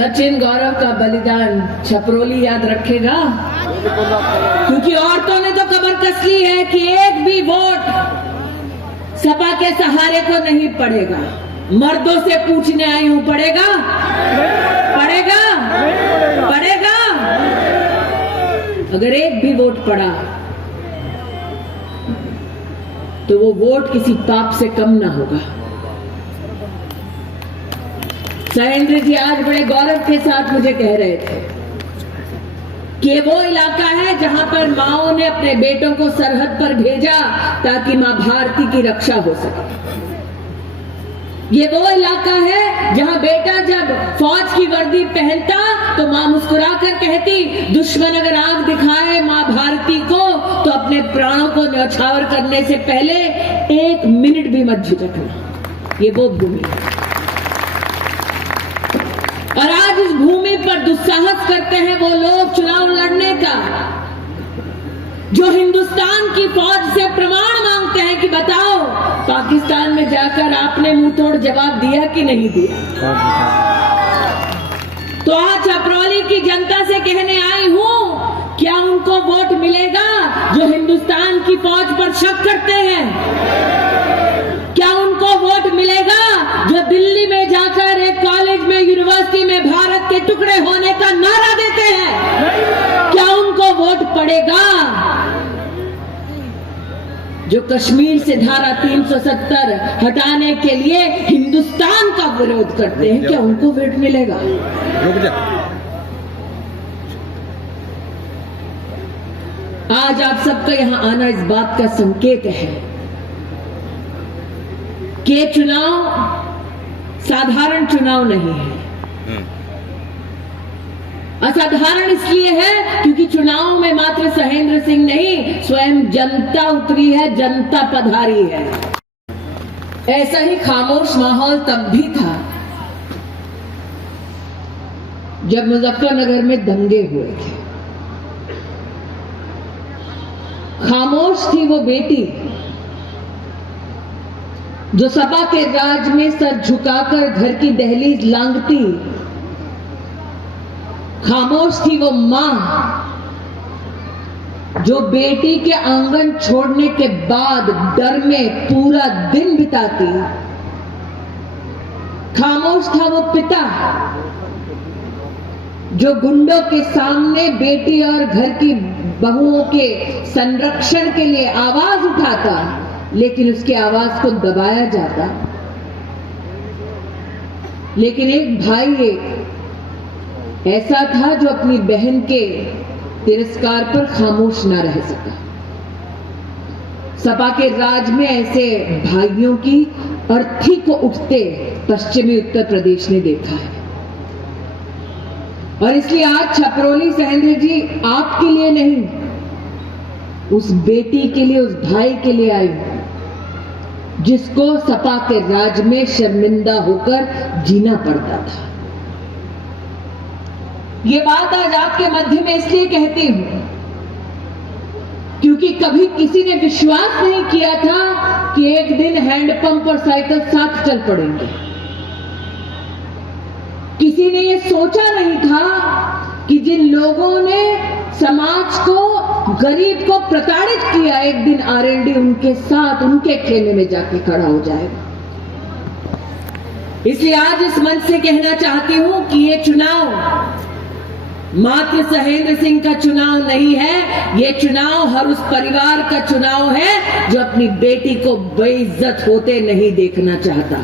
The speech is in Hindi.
सचिन गौरव का बलिदान छपरोली याद रखेगा, क्योंकि औरतों ने तो कमर कस ली है कि एक भी वोट सपा के सहारे को नहीं पड़ेगा। मर्दों से पूछने आई हूं, पड़ेगा? पड़ेगा? पड़ेगा? अगर एक भी वोट पड़ा तो वो वोट किसी पाप से कम ना होगा। सहेंद्र जी आज बड़े गौरव के साथ मुझे कह रहे थे कि वो इलाका है जहां पर माओं ने अपने बेटों को सरहद पर भेजा ताकि मां भारती की रक्षा हो सके। ये वो इलाका है जहां बेटा जब फौज की वर्दी पहनता तो मां मुस्कुरा कर कहती, दुश्मन अगर आंख दिखाए मां भारती को तो अपने प्राणों को न्यौछावर करने से पहले 1 मिनट भी मत झिझकना। ये वो भूमि है और आज इस भूमि पर दुस्साहस करते हैं वो लोग चुनाव लड़ने का जो हिंदुस्तान की फौज से प्रमाण मांगते हैं कि बताओ पाकिस्तान में जाकर आपने मुंह तोड़ जवाब दिया कि नहीं दिया। तो आज छपरौली की जनता से कहने आई हूं, क्या उनको वोट मिलेगा जो हिंदुस्तान की फौज पर शक करते हैं? क्या उनको वोट मिलेगा जो दिल्ली में जाकर एक कॉलेज में यूनिवर्सिटी में भारत के टुकड़े होने का नारा देते हैं? क्या उनको वोट पड़ेगा जो कश्मीर से धारा 370 हटाने के लिए हिंदुस्तान का विरोध करते हैं? क्या उनको वोट मिलेगा? आज आप सबका यहां आना इस बात का संकेत है कि ये चुनाव साधारण चुनाव नहीं है। असाधारण इसलिए है क्योंकि चुनाव में मात्र सहेंद्र सिंह नहीं, स्वयं जनता उतरी है, जनता पधारी है। ऐसा ही खामोश माहौल तब भी था जब मुजफ्फरनगर में दंगे हुए थे। खामोश थी वो बेटी जो सपा के राज में सर झुकाकर घर की दहलीज लांघती। खामोश थी वो मां जो बेटी के आंगन छोड़ने के बाद डर में पूरा दिन बिताती। खामोश था वो पिता जो गुंडों के सामने बेटी और घर की बहुओं के संरक्षण के लिए आवाज उठाता, लेकिन उसकी आवाज को दबाया जाता। लेकिन एक भाई एक ऐसा था जो अपनी बहन के तिरस्कार पर खामोश न रह सका। सपा के राज में ऐसे भाइयों की अर्थी को उठते पश्चिमी उत्तर प्रदेश ने देखा है और इसलिए आज छपरौली सहेंद्र जी आपके लिए नहीं, उस बेटी के लिए, उस भाई के लिए आई हूं जिसको सपा के राज में शर्मिंदा होकर जीना पड़ता था। ये बात आज आपके मध्य में इसलिए कहती हूं क्योंकि कभी किसी ने विश्वास नहीं किया था कि एक दिन हैंडपंप और साइकिल साथ चल पड़ेंगे। किसी ने ये सोचा नहीं था कि जिन लोगों ने समाज को, गरीब को प्रताड़ित किया, एक दिन आरएलडी उनके साथ, उनके खेमे में जाके खड़ा हो जाएगा। इसलिए आज इस मंच से कहना चाहती हूं कि ये चुनाव मात्र सहेंद्र सिंह का चुनाव नहीं है, ये चुनाव हर उस परिवार का चुनाव है जो अपनी बेटी को बेइज्जत होते नहीं देखना चाहता।